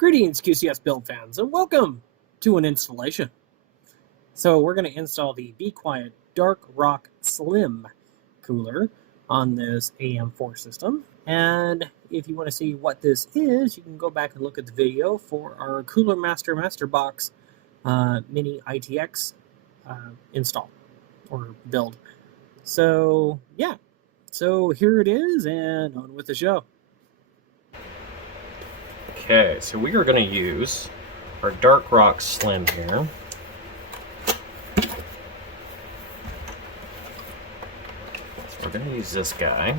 Greetings, QCS build fans, and welcome to an installation. So we're going to install the bequiet Dark Rock Slim cooler on this AM4 system. And if you want to see what this is, you can go back and look at the video for our Cooler Master Masterbox Mini ITX install or build. So yeah, so here it is, and on with the show. Okay, so we are going to use our Dark Rock Slim here. So we're going to use this guy.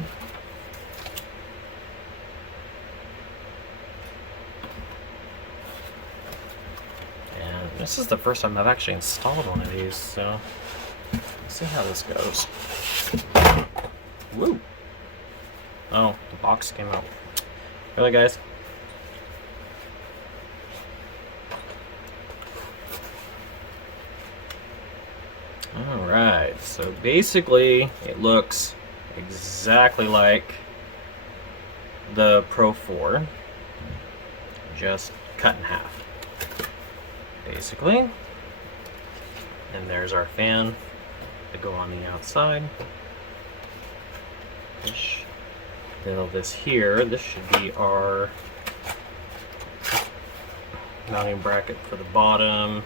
And this is the first time I've actually installed one of these, so let's see how this goes. Woo! Oh, the box came out. Really, guys? Alright, so basically it looks exactly like the Pro 4, just cut in half, basically. And there's our fan to go on the outside. This here, this should be our mounting bracket for the bottom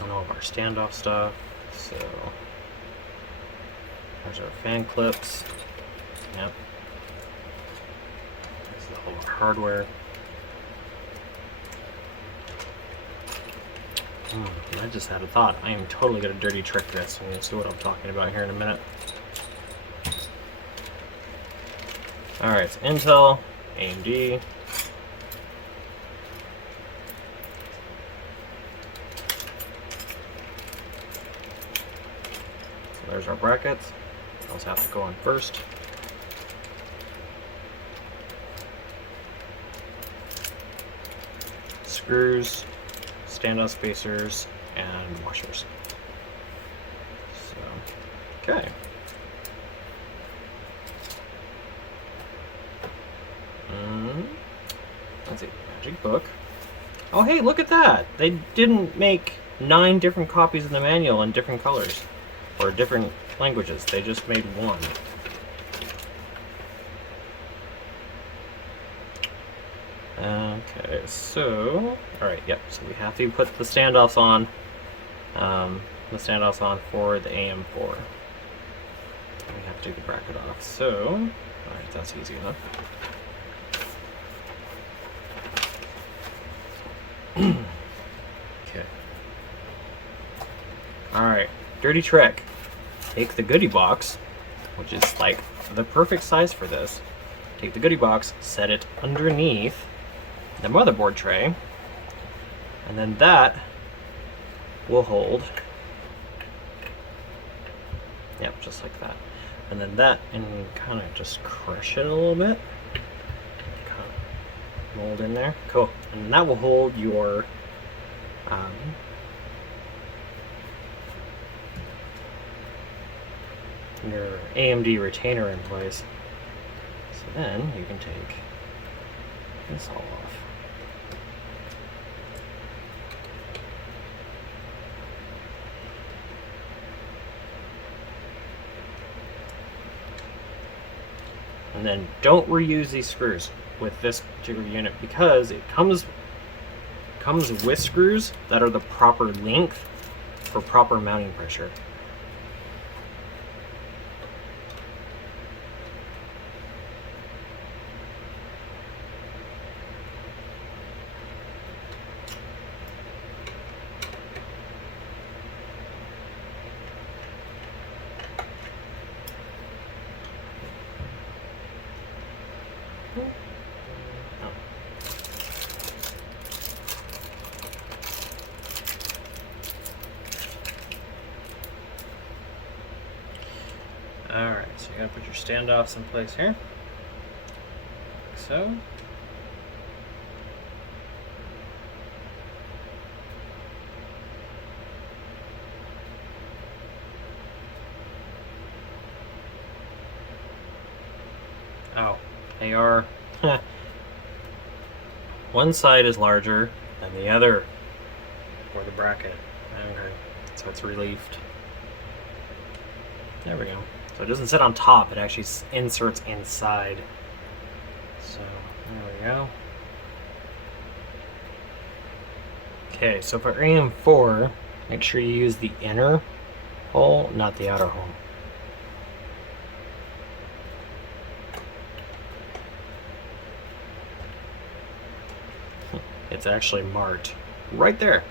and all of our standoff stuff. So there's our fan clips. Yep. There's the whole hardware. I just had a thought. I am totally gonna dirty trick this, and you'll see what I'm talking about here in a minute. Alright, it's Intel, AMD. There's our brackets. Those have to go on first. Screws, standoff spacers, and washers. So, okay. Let's see, magic book. Oh hey, look at that! They didn't make 9 different copies of the manual in different colors. Or different languages. They just made one. Okay, so alright, yep. So we have to put the standoffs on. For the AM4. We have to take the bracket off. So, alright, that's easy enough. Okay. Alright, dirty trick. Take the goodie box, which is like the perfect size for this. Take the goodie box, set it underneath the motherboard tray, and then that will hold. Yep, just like that. And then that, and kind of just crush it a little bit. Kind of mold in there. Cool. And that will hold your AMD retainer in place. So then you can take this all off. And then don't reuse these screws with this particular unit because it comes with screws that are the proper length for proper mounting pressure. Alright, so you're going to put your standoffs in place here, like so. Oh, they are one side is larger than the other for the bracket. Okay, so it's relieved. There we go. So it doesn't sit on top, it actually inserts inside. So there we go. Okay, so for AM4, make sure you use the inner hole, not the outer hole. It's actually marked right there.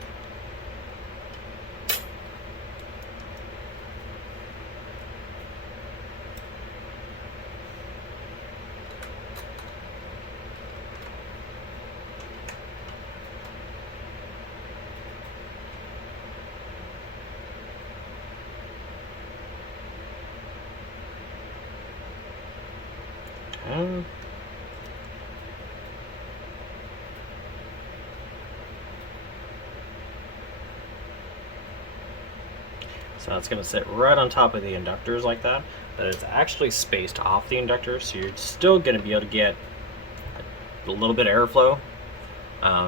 Okay. So it's going to sit right on top of the inductors like that. But it's actually spaced off the inductors, so you're still going to be able to get a little bit of airflow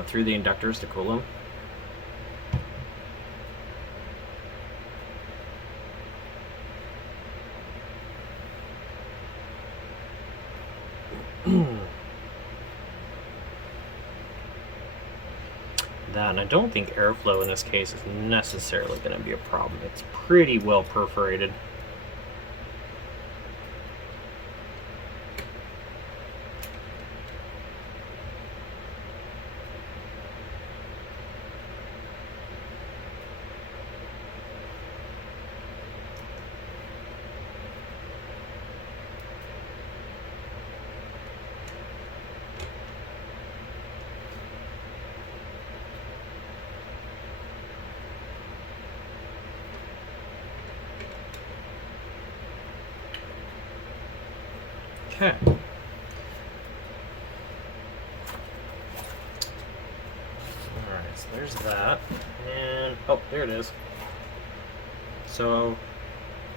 through the inductors to cool them. That, and I don't think airflow in this case is necessarily going to be a problem. It's pretty well perforated. Okay. Alright, so there's that. And, oh, there it is. So,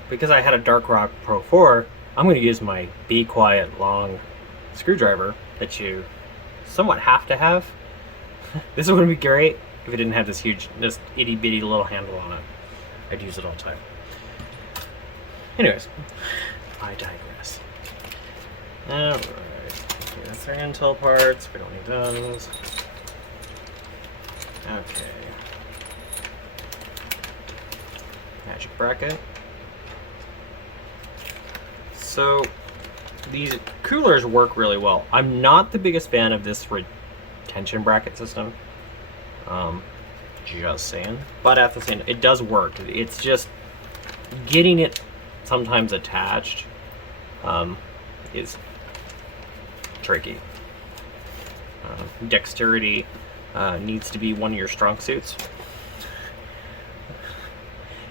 because I had a Dark Rock Pro 4, I'm going to use my bequiet long screwdriver that you somewhat have to have. This would be great if it didn't have this itty bitty little handle on it. I'd use it all the time. Anyways, I digress. Alright, okay, that's our Intel parts. We don't need those. Okay. Magic bracket. So, these coolers work really well. I'm not the biggest fan of this retention bracket system. Just saying. But at the same time, it does work. It's just getting it sometimes attached is tricky. Dexterity needs to be one of your strong suits.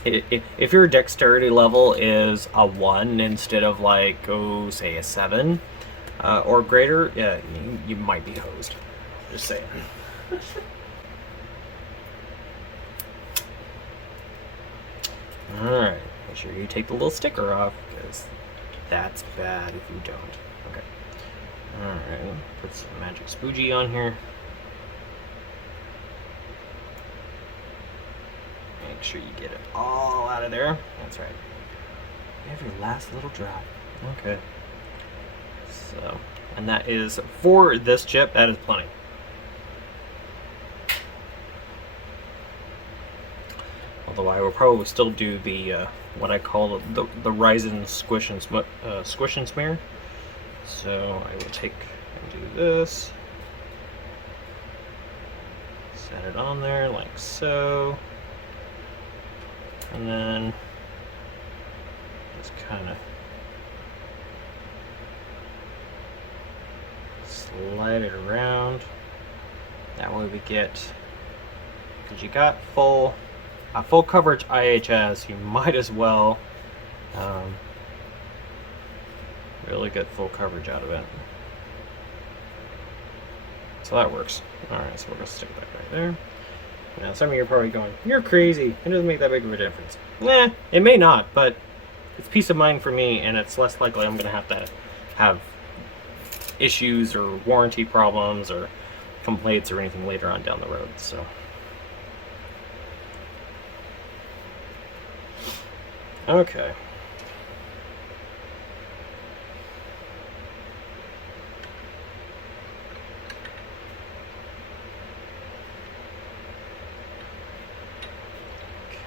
If your dexterity level is a 1 instead of like, say a 7 or greater, yeah, you might be hosed. Just saying. Alright, make sure you take the little sticker off, because that's bad if you don't. Okay. Alright, put some magic spoogie on here. Make sure you get it all out of there. That's right. Every last little drop. Okay. So, and that is, for this chip, that is plenty. Although I will probably still do the what I call the Ryzen squish and smear. So I will take and do this, set it on there like so, and then just kind of slide it around. That way we get, because you got a full coverage IHS, you might as well really get full coverage out of it. So that works. Alright, so we're going to stick that right there. Now some of you are probably going, you're crazy, it doesn't make that big of a difference. Nah, it may not, but it's peace of mind for me, and it's less likely I'm going to have issues or warranty problems or complaints or anything later on down the road. So okay.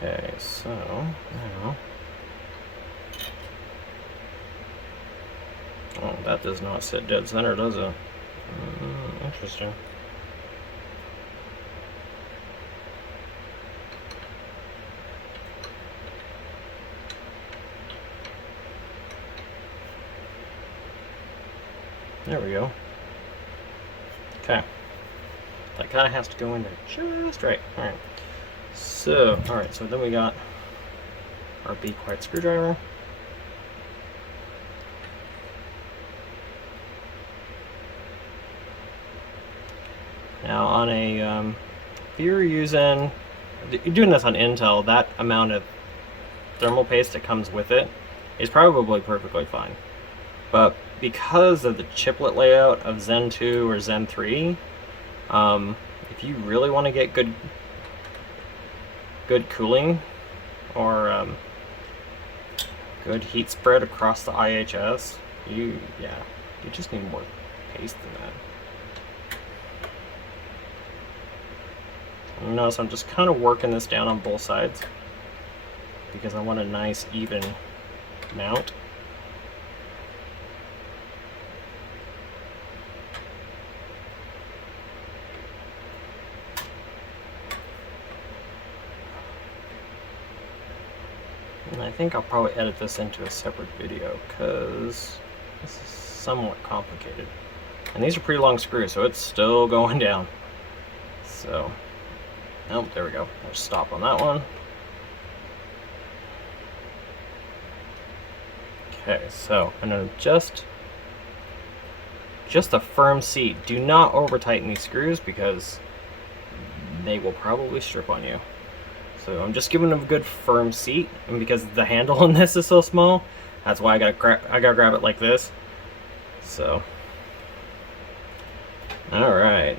Okay, so now, oh, that does not sit dead center, does it? Interesting. There we go. Okay. That kind of has to go in there just right. All right. So, all right. So then we got our bequiet screwdriver. Now on a, if you're doing this on Intel, that amount of thermal paste that comes with it is probably perfectly fine. But because of the chiplet layout of Zen 2 or Zen 3, if you really want to get good cooling or good heat spread across the IHS, you just need more paste than that. You notice I'm just kind of working this down on both sides because I want a nice even mount. And I think I'll probably edit this into a separate video because this is somewhat complicated. And these are pretty long screws, so it's still going down. So, oh, there we go. Let's stop on that one. Okay, so I'm gonna just a firm seat. Do not over tighten these screws because they will probably strip on you. So I'm just giving them a good firm seat, and because the handle on this is so small, that's why I gotta grab it like this. So, all right,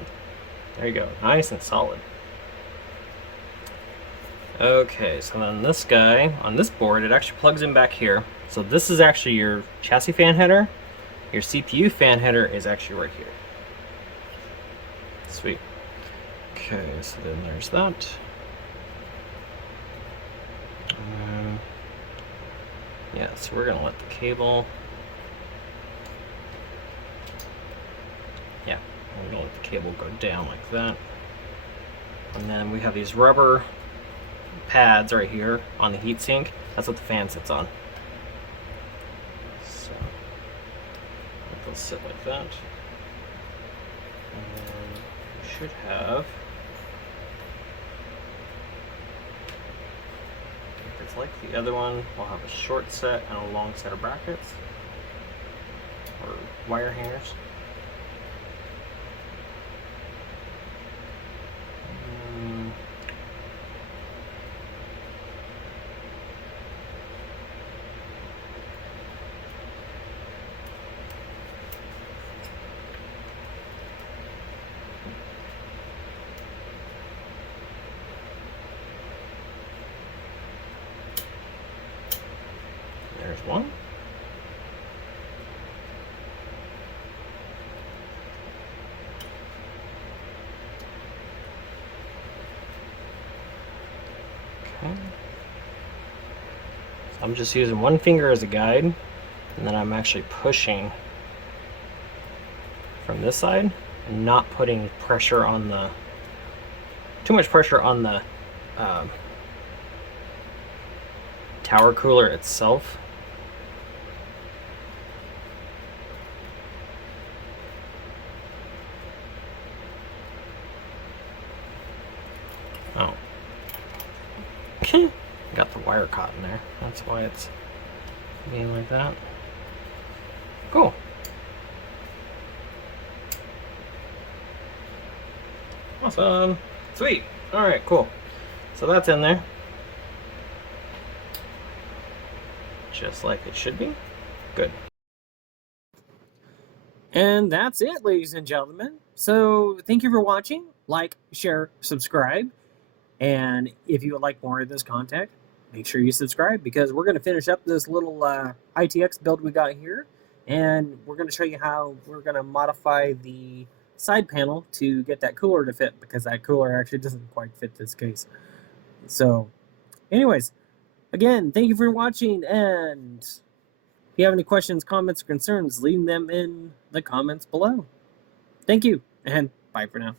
there you go, nice and solid. Okay, so then this guy on this board, it actually plugs in back here. So this is actually your chassis fan header. Your CPU fan header is actually right here. Sweet. Okay, so then there's that. Yeah, so we're gonna let the cable. Yeah, we're gonna let the cable go down like that. And then we have these rubber pads right here on the heatsink. That's what the fan sits on. So let those sit like that. And then we should have, if it's like the other one, we'll have a short set and a long set of brackets or wire hangers. There's one. Okay. So I'm just using one finger as a guide, and then I'm actually pushing from this side and not putting pressure on the, too much pressure on the tower cooler itself. Oh. Got the wire caught in there. That's why it's being like that. Cool. Awesome. Sweet. Alright, cool. So that's in there. Just like it should be. Good. And that's it, ladies and gentlemen. So thank you for watching. Like, share, subscribe. And if you would like more of this content, make sure you subscribe, because we're going to finish up this little ITX build we got here. And we're going to show you how we're going to modify the side panel to get that cooler to fit, because that cooler actually doesn't quite fit this case. So anyways, again, thank you for watching, and if you have any questions, comments, or concerns, leave them in the comments below. Thank you, and bye for now.